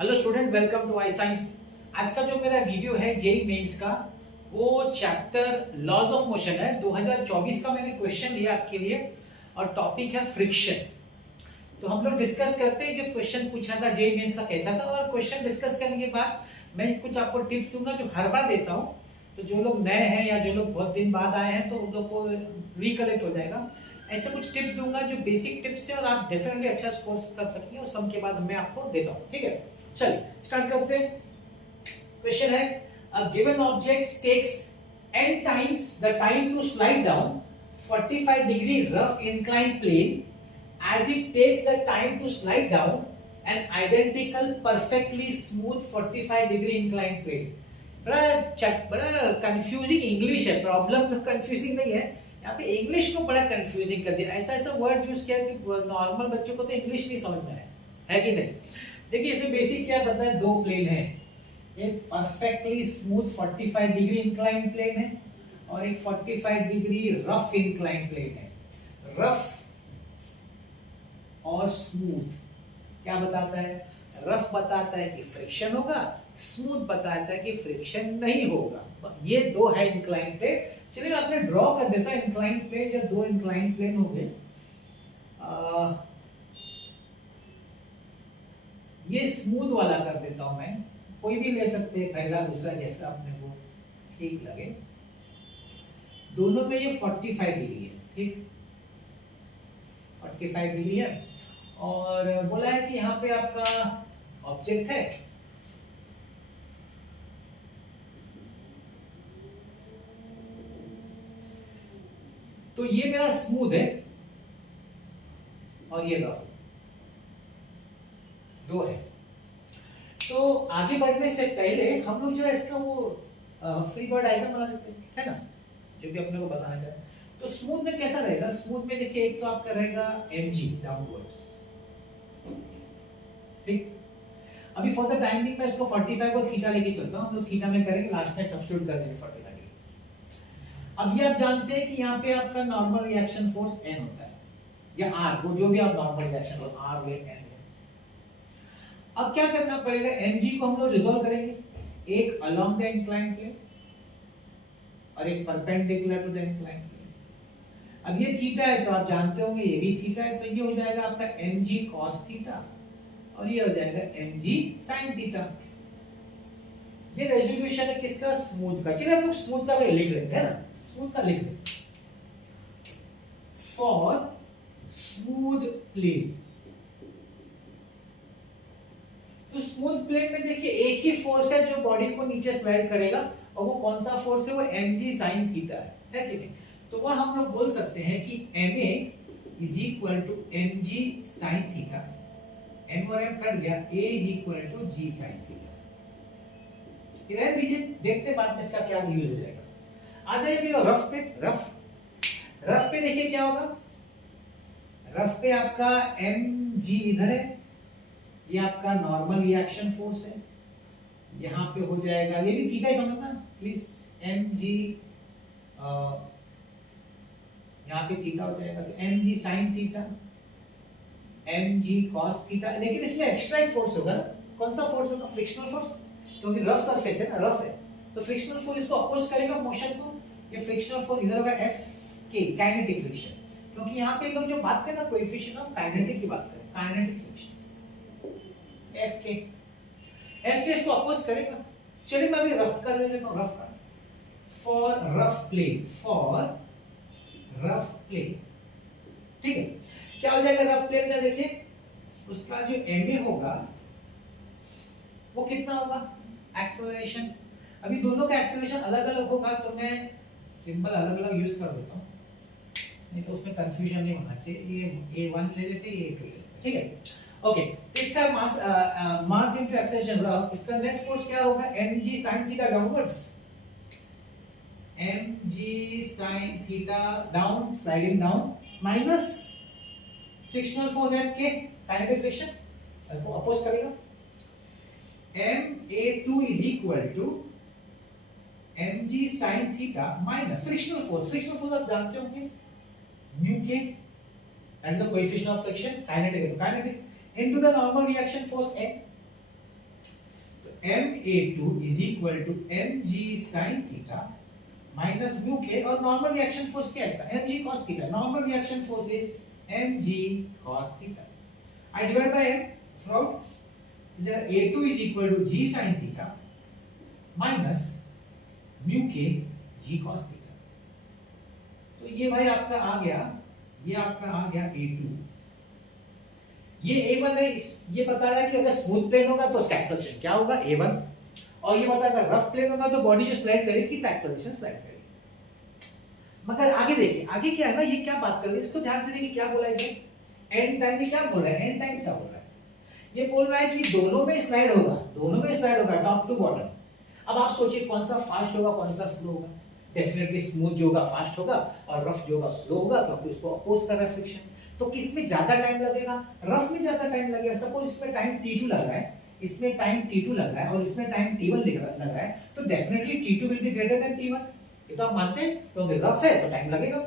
Hello student, welcome to I science. आज का जो मेरा वीडियो है जेई मेंस का, वो चैप्टर लॉज ऑफ मोशन है। 2024 का मैंने क्वेश्चन लिया आपके लिए और टॉपिक है फ्रिक्शन। तो हम लोग डिस्कस करते हैं जो क्वेश्चन पूछा था जेई मेंस का कैसा था, और क्वेश्चन डिस्कस करने के बाद मैं कुछ आपको टिप्स दूंगा जो हर बार देता हूँ। तो जो लोग नए हैं या जो लोग बहुत दिन बाद आए हैं तो उन लोग को रिकलेक्ट हो जाएगा। ऐसे कुछ टिप्स दूंगा जो बेसिक टिप्स है और आप डेफिनेटली अच्छा स्कोर कर सकेंगे, और सब के बाद मैं आपको देता हूँ। ठीक है, चलिए स्टार्ट करते हैं। क्वेश्चन है, a given object takes n times the time to slide down 45-degree rough inclined plane as it takes the time to slide down an identical perfectly smooth 45-degree inclined plane। बड़ा confusing English है। Problem तो confusing नहीं है, यहाँ पे English को बड़ा confusing कर दिया। ऐसा ऐसा वर्ड यूज किया कि नॉर्मल बच्चों को तो इंग्लिश नहीं समझ में है कि नहीं। देखिए इसमें बेसिक क्या पता है, दो प्लेन है, एक perfectly smooth 45 degree incline plane है और एक 45 डिग्री रफ इंक्लाइन प्लेन है। रफ और स्मूथ क्या बताता है? रफ बताता है कि फ्रिक्शन होगा, स्मूथ बताता है कि फ्रिक्शन नहीं होगा। ये दो है इंक्लाइन प्लेन। चलिए मैं आपने ड्रॉ कर देता हूं इंक्लाइन प्लेन। जब दो इंक्लाइन प्लेन हो गए, ये स्मूथ वाला कर देता हूं मैं। कोई भी ले सकते हैं, पहला दूसरा, जैसा आपने वो ठीक लगे। दोनों में ये 45 डिग्री है, ठीक 45 डिग्री है। और बोला है कि यहाँ पे आपका ऑब्जेक्ट है, तो ये मेरा स्मूथ है और ये रफ, दो है। तो आगे बढ़ने से पहले हम लोग जो है इसका वो फ्री बॉडी डायग्राम बना देते हैं, है ना, जो भी अपने को बताना चाहे। तो स्मूथ में कैसा रहेगा? स्मूथ में देखिए एक तो आपका रहेगा mg डाउनवर्ड्स, ठीक। अभी फॉर द टाइम बिंग मैं इसको 45 और थीटा लेके चलता हूं। हम लोग थीटा में करेंगे, लास्ट में सब्स्टिट्यूट कर देंगे 45 डिग्री। अब ये आप जानते हैं कि यहाँ पे आपका नॉर्मल रिएक्शन फोर्स n होता है, या r, वो जो भी आप नॉर्मल रिएक्शन फोर्स r या n। अब क्या करना पड़ेगा, mg को हम लोग रिजॉल्व करेंगे, एक अलोंग द इंक्लाइन प्लेन और एक perpendicular to the incline plane. अब ये थीटा है तो आप जानते होंगे ये भी थीटा है, तो ये हो जाएगा आपका mg cos थीटा और ये हो जाएगा mg sin थीटा। ये रेजोल्यूशन है किसका? स्मूथ का। चलिए हम लोग स्मूथ का भी लिख लेते हैं ना, स्मूथ का लिख लेते हैं। फॉर स्मूथ प्लेन, तो स्मूथ प्लेन में देखिए एक ही फोर्स है जो बॉडी को नीचे स्लाइड करेगा, और वो कौन सा फोर्स है? वो mg sin थीटा है कि नहीं? तो वह हम लोग बोल सकते हैं कि ma is equal to mg sin theta, m और m कट गया, a is equal to g sin theta. रहने दीजिए, देखते बाद में इसका क्या यूज हो जाएगा। आ जाइए रफ पे। रफ पे देखिए क्या होगा। रफ पे आपका mg इधर है, ये आपका नॉर्मल रिएक्शन फोर्स है, यहाँ पे हो जाएगा, ये भी थीटा ही समझना प्लीज, mg यहाँ पे थीटा हो जाएगा, तो mg sin theta, mg cos theta. लेकिन इसमें एक्स्ट्रा एक फोर्स होगा। कौन सा फोर्स होगा? फ्रिक्शनल फोर्स, क्योंकि रफ सरफेस है ना, रफ है, तो फ्रिक्शनल फोर्स इसको अपोज करेगा मोशन को। ये फ्रिक्शनल फोर्स इधर होगा F के, काइनेटिक फ्रिक्शन, क्योंकि यहाँ पे लोग जो बात करें ना कोएफिशिएंट ऑफ काइनेटिक की बात करें, काइनेटिक फ्रिक्शन F के इसको अपोज करेगा। चलिए मैं अभी रफ कर लेता हूं, रफ का। फॉर रफ प्लेन, ठीक है। क्या हो जाएगा रफ प्लेन का? देखिए उसका जो ma होगा वो कितना होगा? एक्सेलरेशन। अभी दोनों का एक्सेलरेशन अलग अलग होगा, तो मैं सिंपल अलग अलग यूज कर देता हूं, नहीं तो उसमें कंफ्यूजन नहीं होना चाहिए। ये a1 ले लेते, ये a2 ले लेते, ठीक है। ओके, तो इसका मास इनटू एक्सेलरेशन रहा, इसका नेट फोर्स क्या होगा? mg sin theta downwards, mg sin theta down, sliding down, minus frictional force F k, kinetic friction को अपोज करेगा। ma2 is equal to mg sin theta minus frictional force आप जानते होंगे mu k, that is the coefficient of friction, kinetic है तो kinetic, into the normal reaction force N, ma2 is equal to mg sin theta minus mu k, और normal reaction force क्या है इसका, mg cos theta. Normal reaction force is mg cos theta. I divide by m throughout. There a2 is equal to g sin theta minus mu k g cos theta. तो ये भाई आपका आ गया, ये आपका आ गया a2. ये a1 है. ये बता रहा है कि अगर स्मूथ प्लेन होगा तो एक्सेलरेशन क्या होगा, a1, और ये बता रहा है रफ प्लेन होगा तो बॉडी जो स्लाइड करेगी किस एक्सेलरेशन स्लाइड करेगी. मगर आगे देखिए, आगे क्या है ना, ये क्या बात कर रहे हैं, इसको ध्यान से देखिए क्या बोला है. एन टाइम क्या बोल रहा है, एन टाइम क्या बोल रहा है, ये बोल रहा है कि दोनों में स्लाइड होगा, दोनों में स्लाइड होगा टॉप टू बॉटम. अब आप सोचिए कौन सा फास्ट होगा कौन सा स्लो होगा. डेफिनेटली स्मूथ जो होगा फास्ट होगा और रफ जो होगा स्लो होगा, क्योंकि उसको अपोज कर रहा है फ्रिक्शन. तो किस में ज्यादा टाइम लगेगा, रफ में ज्यादा टाइम लगेगा. सपोज इसमें टाइम t2 लग रहा है, इसमें टाइम t2 लग रहा है और इसमें टाइम t1 लग रहा है, तो definitely t2 will be greater than t1. ये तो आप मानते हैं, क्योंकि रफ है तो टाइम लगेगा.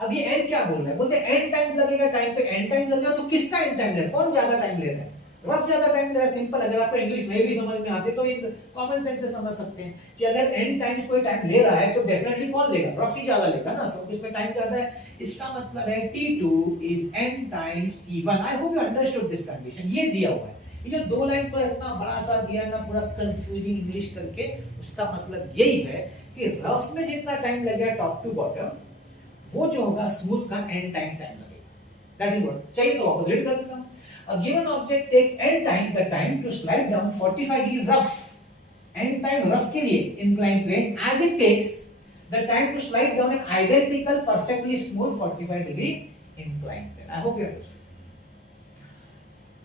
अब ये n क्या बोल रहा है, बोलते हैं n टाइम लगेगा टाइम. तो n टाइम लगेगा तो किसका n टाइम लगेगा, कौन ज्यादा टाइम ले रहा है, रफ ज्यादा टाइम ले रहा है. सिंपल, अगर आपको इंग्लिश नहीं भी समझ में आती तो ये कॉमन सेंस से समझ सकते हैं कि अगर n टाइम्स कोई टाइम ले रहा है तो डेफिनेटली कौन लेगा, रफ ही ज्यादा लेगा ना, क्योंकि इसमें टाइम ज्यादा है. इसका मतलब है t2 is n times t1. I hope you understood this condition. ये दिया हुआ है, ये जो दो लाइन पर इतना बड़ा सा दिया ना पूरा कंफ्यूजिंग इंग्लिश करके, उसका मतलब यही है कि रफ में जितना टाइम लगेगा टॉप टू बॉटम, वो जो होगा स्मूथ का n टाइम लगेगा. दैट इज व्हाट चाहिए. तो वापस रीड कर देता हूं. A given object takes n times the time to slide down 45 degree rough. n time rough के लिए inclined plane as it takes the time to slide down an identical perfectly smooth 45 degree inclined plane. I hope you understand.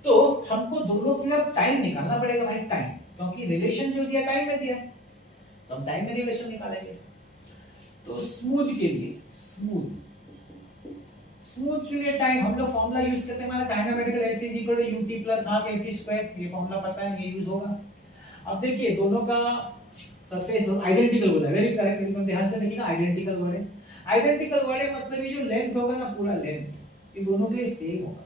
तो हमको दोनों के लिए time निकालना पड़ेगा भाई, टाइम, क्योंकि रिलेशन जो दिया टाइम में दिया है, तो हम टाइम में रिलेशन निकालेंगे. तो स्मूथ के लिए, स्मूथ के लिए टाइम हम लोग फॉर्मूला यूज करते हैं, हमारा kinematical s is equal to ut plus half at square. ये फॉर्मूला पता है, ये यूज होगा. अब देखिए दोनों का सरफेस आइडेंटिकल बोला है, वेरी करेक्ट. एकदम ध्यान से देखिएगा, आइडेंटिकल वर्ड है. आइडेंटिकल वर्ड है मतलब ये जो लेंथ होगा ना, पूरा लेंथ ये दोनों के लिए सेम होगा.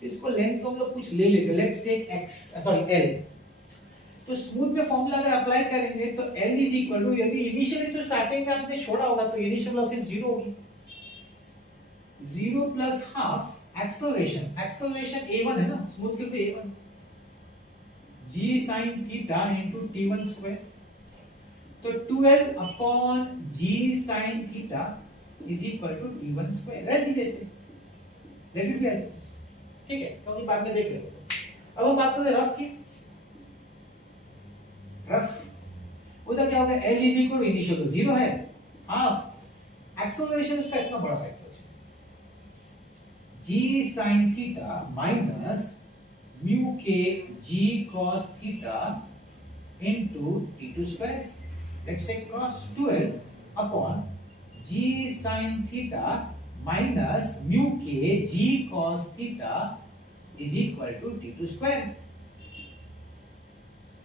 तो इसको लेंथ को हम लोग कुछ ले लेते हैं. Let's take x, sorry l. तो स्मूथ में फॉर्मूला अगर अप्लाई करेंगे तो l इज इक्वल टू, यदि इनिशियली तो स्टार्टिंग में आपने छोड़ा होगा तो इनिशियल वेलोसिटी 0 होगी, 0 plus half acceleration. Acceleration a1 है ना, स्मूथ के लिए a1 g sin theta into t1 square. तो 2l upon g sin theta is equal to t1 square. रख दीजिए इसे, let it be as it is. ठीक है, क्योंकि बाद में देख लेंगे. अब हम बात करते हैं रफ की. रफ उधर क्या होगा, l is equal to initial तो 0 है, हाफ एक्सेलरेशन इसका इतना बड़ा सा acceleration g sin theta minus mu k g cos theta into t2 square. Let's take cross 2l upon g sin theta minus mu k g cos theta is equal to t2 square.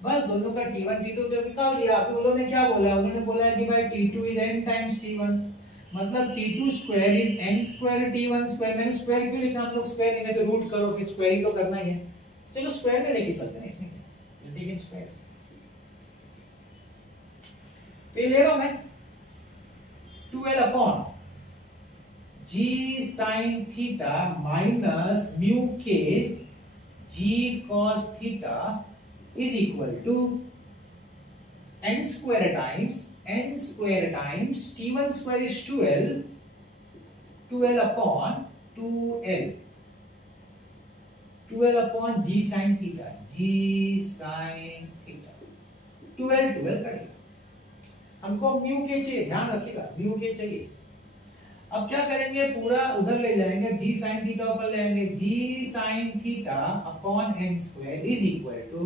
बस दोनों का t1 t2 तो निकाल दिया. अभी उन्होंने क्या बोला, उन्होंने बोला है कि भाई t2 is n times t1, मतलब t2 square is n square t1 square. मैंने स्क्वायर क्यों लिखा, हम लोग स्क्वायर लिखा तो रूट करो, फिर स्क्वायर ही तो करना ही है. चलो स्क्वायर में लेके चलते हैं, इसमें क्या, टेक इन स्क्वायर्स. पे ले रहा हूं मैं 2l upon g sin theta minus mu k g cos theta is equal to n square times t1 square is 2l upon 2l upon g sin theta 2l करेगा. हमको म्यू के चाहिए, ध्यान रखिएगा म्यू के चाहिए. अब क्या करेंगे, पूरा उधर ले जाएंगे, g sin थीटा ऊपर ले आएंगे, g sin theta upon n square is equal to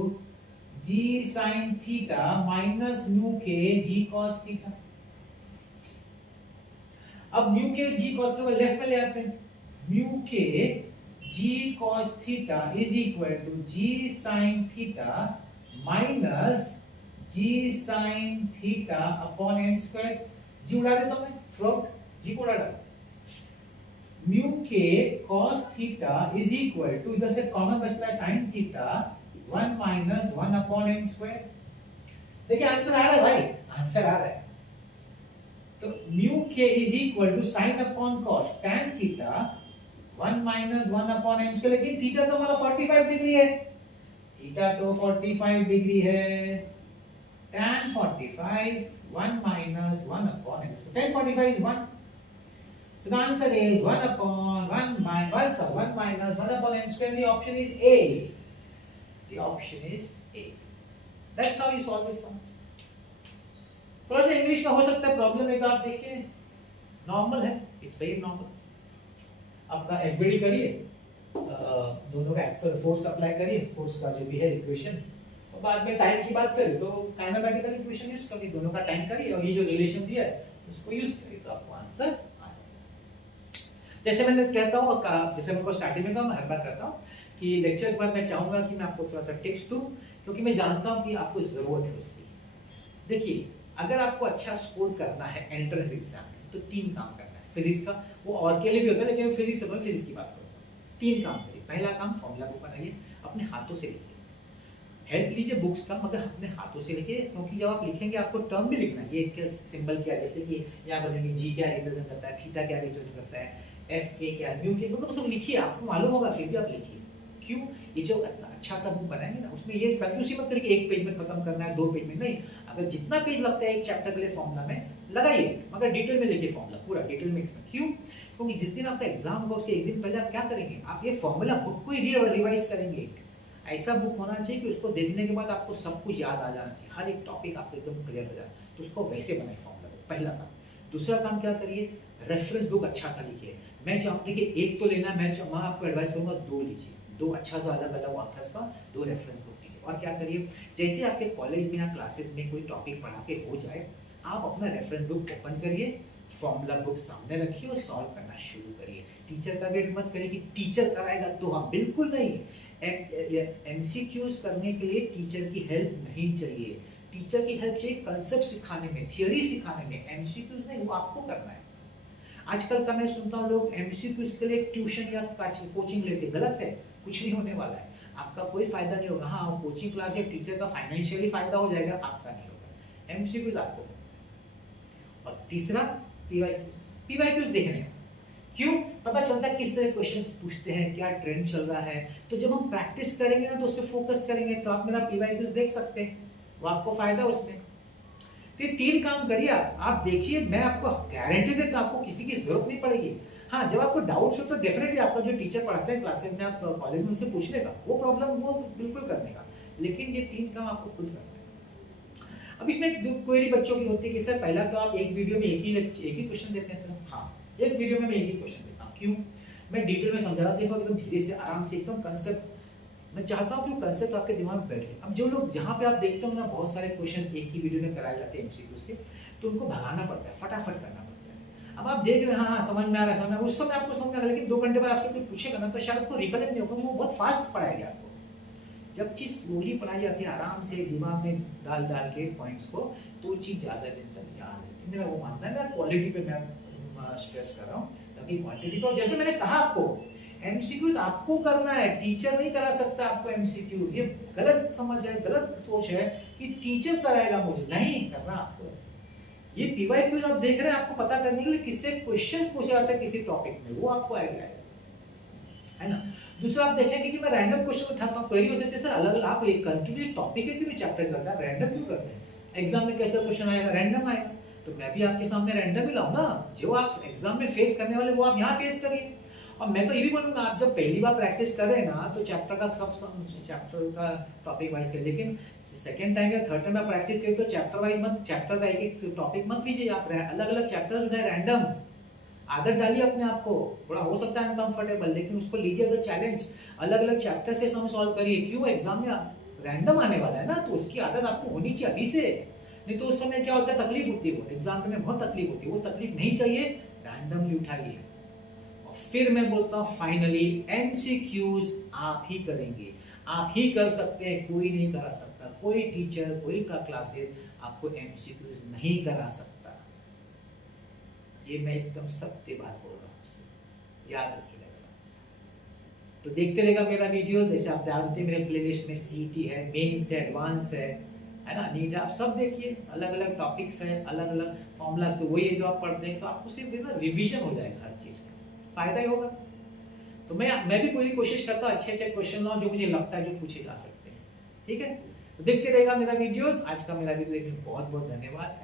g sin theta minus mu k g cos theta. अब म्यू के g cos को लेफ्ट में ले आते हैं. Mu k g cos theta is equal to g sin theta minus g sin theta upon n square. g उड़ा देता हूं मैं, फ्रॉम g को उड़ा डाल. Mu k cos theta is equal to, इधर से कॉमन बचता है sin theta 1 minus 1 upon n square. देखिए आंसर आ रहा है भाई, आंसर आ रहा है। तो mu k is equal to sine upon cos tan theta 1 minus 1 upon n square, लेकिन थीटा तो हमारा 45 डिग्री है, थीटा तो 45 डिग्री है, tan 45 1 minus 1 upon n square. Tan 45 is 1. So the answer is 1 upon 1 minus 1 minus 1 upon n square. The option is A. The option is A. That's how you solve this sum. थोड़ा सा English का हो सकता है problem, एक आप देखिए, normal है, इट्स वेरी नॉर्मल। आपका एफबीडी करिए, दोनों का एक्सल फोर्स अप्लाई करिए, फोर्स का जो भी है इक्वेशन, और बाद में टाइम की बात करें तो काइनेमेटिकल इक्वेशन यूज करिए, दोनों का टाइम करिए और ये जो रिलेशन दिया है उसको यूज करिए तो आपको आंसर आ जाएगा। जैसे मैंने कहता हूँ, जैसे मैं स्टार्टिंग में कहा, मैं हर बार करता हूँ कि लेक्चर के बाद मैं चाहूंगा कि मैं आपको थोड़ा सा टिप्स दूं, क्योंकि मैं जानता हूँ कि आपको जरूरत है उसकी। देखिए, अगर आपको अच्छा स्कोर करना है एंट्रेंस एग्जाम में तो 3 काम करना है। फिजिक्स का वो और के लिए भी होता है, लेकिन फिजिक्स में फिजिक्स की बात करूंगा। 3 काम करिए। पहला काम, फॉर्मूला बुक बनाइए, अपने हाथों से लिखिए, हेल्प लीजिए बुक्स का, मगर अपने हाथों से लिखिए, क्योंकि जब आप लिखेंगे आपको टर्म भी लिखना है, ये क्या सिंबल क्या है, जैसे कि यहाँ बनेगी जी क्या रिप्रेजेंट करता है, थीटा क्या रिप्रेजेंट करता है, एफ के क्या, म्यू के, मतलब सब लिखिए, आपको मालूम होगा फिर भी आप लिखिए। क्यों? ये जो अच्छा सा बुक बनाएंगे ना, उसमें ये कंजूसी मत करिए कि 1 पेज में खत्म करना है, 2 पेज में नहीं। अगर जितना पेज लगता है एक चैप्टर के लिए फॉर्मूला में लगाइए, मगर डिटेल में लिखिए फॉर्मूला, पूरा डिटेल में एक्सप्लेन। क्यों? क्योंकि जिस दिन आपका एग्जाम होगा उसके 1 दिन पहले आप क्या करेंगे, आप ये फॉर्मूला बुक को ही रिवाइज करेंगे। ऐसा बुक होना चाहिए कि उसको देखने के बाद आपको सब कुछ याद आ जाना चाहिए, हर एक टॉपिक आपको एकदम क्लियर हो जाए, तो उसको वैसे बनाए फॉर्मूला बुक, पहला काम। दूसरा काम क्या करिए, रेफरेंस बुक अच्छा सा लिखिए। मैं चाहूँ देखिए, एक तो लेना, मैं आपको एडवाइस करूंगा 2 लीजिए, 2 अच्छा सा अलग अलग ऑथर्स का 2 रेफरेंस बुक लीजिए। और क्या करिए, जैसे आपके कॉलेज में या क्लासेस में कोई टॉपिक पढ़ा के हो जाए, आप अपना रेफरेंस बुक ओपन करिए, फॉर्मूला बुक सामने रखिए और सॉल्व करना शुरू करिए। टीचर का वेट मत करिए कि टीचर कराएगा तो हम, बिल्कुल नहीं। एमसीक्यूज करने के लिए टीचर की हेल्प नहीं चाहिए, टीचर की हेल्प चाहिए कंसेप्ट सिखाने में, थियोरी सिखाने में, एमसीक्यूज नहीं, वो आपको करना है। आजकल का मैं सुनता हूँ लोग एमसीक्यूज के लिए ट्यूशन या कोचिंग लेते, गलत है, कुछ नहीं होने वाला है, आपका कोई फायदा नहीं होगा। हाँ, कोचिंग क्लास या टीचर का फाइनेंशियली फायदा हो जाएगा, आपका नहीं होगा। एमसीक्यूज आपको। और तीसरा, पीवाईक्यूज देखने का। क्यों? पता चलता है किस तरह क्वेश्चंस पूछते हैं, क्या ट्रेंड चल रहा है, तो जब हम प्रैक्टिस करेंगे ना तो उस पर फोकस करेंगे, तो आप मेरा पीवाईक्यूज देख सकते हैं, वो आपको फायदा उसमें। तो ये 3 काम करिए आप देखिए, मैं आपको गारंटी देता हूं आपको किसी की जरूरत नहीं पड़ेगी। हाँ, जब आपको डाउट्स हो तो डेफिनेटली आपका जो टीचर पढ़ाते हैं क्लासेस में, आप कॉलेज में, उनसे पूछने का, वो प्रॉब्लम वो बिल्कुल करने का, लेकिन ये 3 काम आपको खुद करना है। अब इसमें एक क्वेरी बच्चों की होती है कि सर पहला तो आप एक वीडियो में एक ही क्वेश्चन देते हैं। सर हाँ, एक वीडियो में मैं एक ही क्वेश्चन देता हूँ। क्यों? मैं डिटेल में समझा रहा देखो, एकदम धीरे से, आराम से, एकदम कंसेप्ट मैं चाहता हूँ कि कंसेप्ट आपके दिमाग में बैठे। अब जो लोग, जहाँ पे आप देखते हो ना बहुत सारे क्वेश्चंस एक ही वीडियो में कराए जाते हैं एमसीक्यूज के, तो उनको भगाना पड़ता है, फटाफट करना पड़ता है। अब आप देख रहे हैं, हाँ समझ में आ रहा है, समझ, उस समय आपको समझ में आ रहा है, लेकिन 2 घंटे बाद आपसे कोई पूछेगा ना तो शायद आपको रिकलेक्ट नहीं होगा, वो बहुत फास्ट पढ़ाया गया आपको। जब चीज स्लोली पढ़ाई जाती है, आराम से दिमाग में डाल के पॉइंट्स को, तो चीज ज्यादा दिन तक याद रहती है। मेरा वो मानना है, मैं क्वालिटी पे मैं स्ट्रेस कर रहा हूँ, ताकि क्वांटिटी पे। जैसे मैंने कहा आपको, एमसीक्यूज आपको करना है, टीचर नहीं करा सकता आपको एमसीक्यूज। ये गलत समझ है, गलत सोच है कि टीचर कराएगा, मुझे नहीं करना आपको। ये पीवाईक्यूज आप देख रहे हैं, आपको पता करने के लिए किससे क्वेश्चंस पूछे जाते हैं किसी टॉपिक में, वो आपको आइडिया है ना। दूसरा आप देखेंगे कि मैं रैंडम क्वेश्चन उठाता हूँ, क्वेरी हो सकती है सर अलग अलग, आप एक कंटिन्यू टॉपिक है क्यों चैप्टर करता है, रैंडम क्यों करते हैं? एग्जाम में कैसा क्वेश्चन आएगा, रैंडम आएगा, तो मैं भी आपके सामने रैंडम ही लाऊं ना। जो आप एग्जाम में फेस करने वाले वो आप यहाँ फेस करिए। और मैं तो ये भी बोलूंगा, आप जब पहली बार प्रैक्टिस कर रहे हैं ना, तो चैप्टर का सब चैप्टर का टॉपिक वाइज करिए, लेकिन सेकंड टाइम या थर्ड टाइम आप प्रैक्टिस करिए तो चैप्टर वाइज मत, चैप्टर का एक टॉपिक मत लीजिए, आप अलग अलग चैप्टर जो है रैंडम आदत डालिए अपने आप को। थोड़ा हो सकता है अनकंफर्टेबल, लेकिन उसको लीजिए एज अ चैलेंज, अलग अलग चैप्टर से सम सॉल्व करिए। क्यों? एग्जाम में रैंडम आने वाला है ना, तो उसकी आदत आपको होनी चाहिए अभी से, नहीं तो उस समय क्या होता है, तकलीफ होती है, वो एग्जाम करने में बहुत तकलीफ होती है, वो तकलीफ नहीं चाहिए, रैंडमली उठाइए। और फिर मैं बोलता हूँ फाइनली, एमसीक्यूज आप ही करेंगे, आप ही कर सकते हैं, कोई नहीं करा सकता, कोई टीचर, कोई का क्लासेस आपको एमसीक्यूज नहीं करा सकता। ये मैं एकदम सत्य बात बोल रहा हूँ आपसे, याद रखिएगा इस बात। तो देखते रहेगा मेरा वीडियोस, जैसे आप जानते हैं मेरे प्लेलिस्ट में सीटी है, मेंस है, एडवांस है है ना, नीट आप सब देखिए, अलग अलग टॉपिक्स है, अलग अलग फॉर्मूलाज, तो वही है जो आप पढ़ते हैं, तो आपको सिर्फ ना रिवीजन हो जाएगा हर चीज़ का, फायदा ही होगा। तो मैं भी पूरी कोशिश करता हूँ अच्छे अच्छे क्वेश्चन लाऊं जो मुझे लगता है जो पूछे जा सकते हैं। ठीक है, तो देखते रहेगा मेरा वीडियोस। आज का मेरा वीडियो देखने बहुत बहुत धन्यवाद।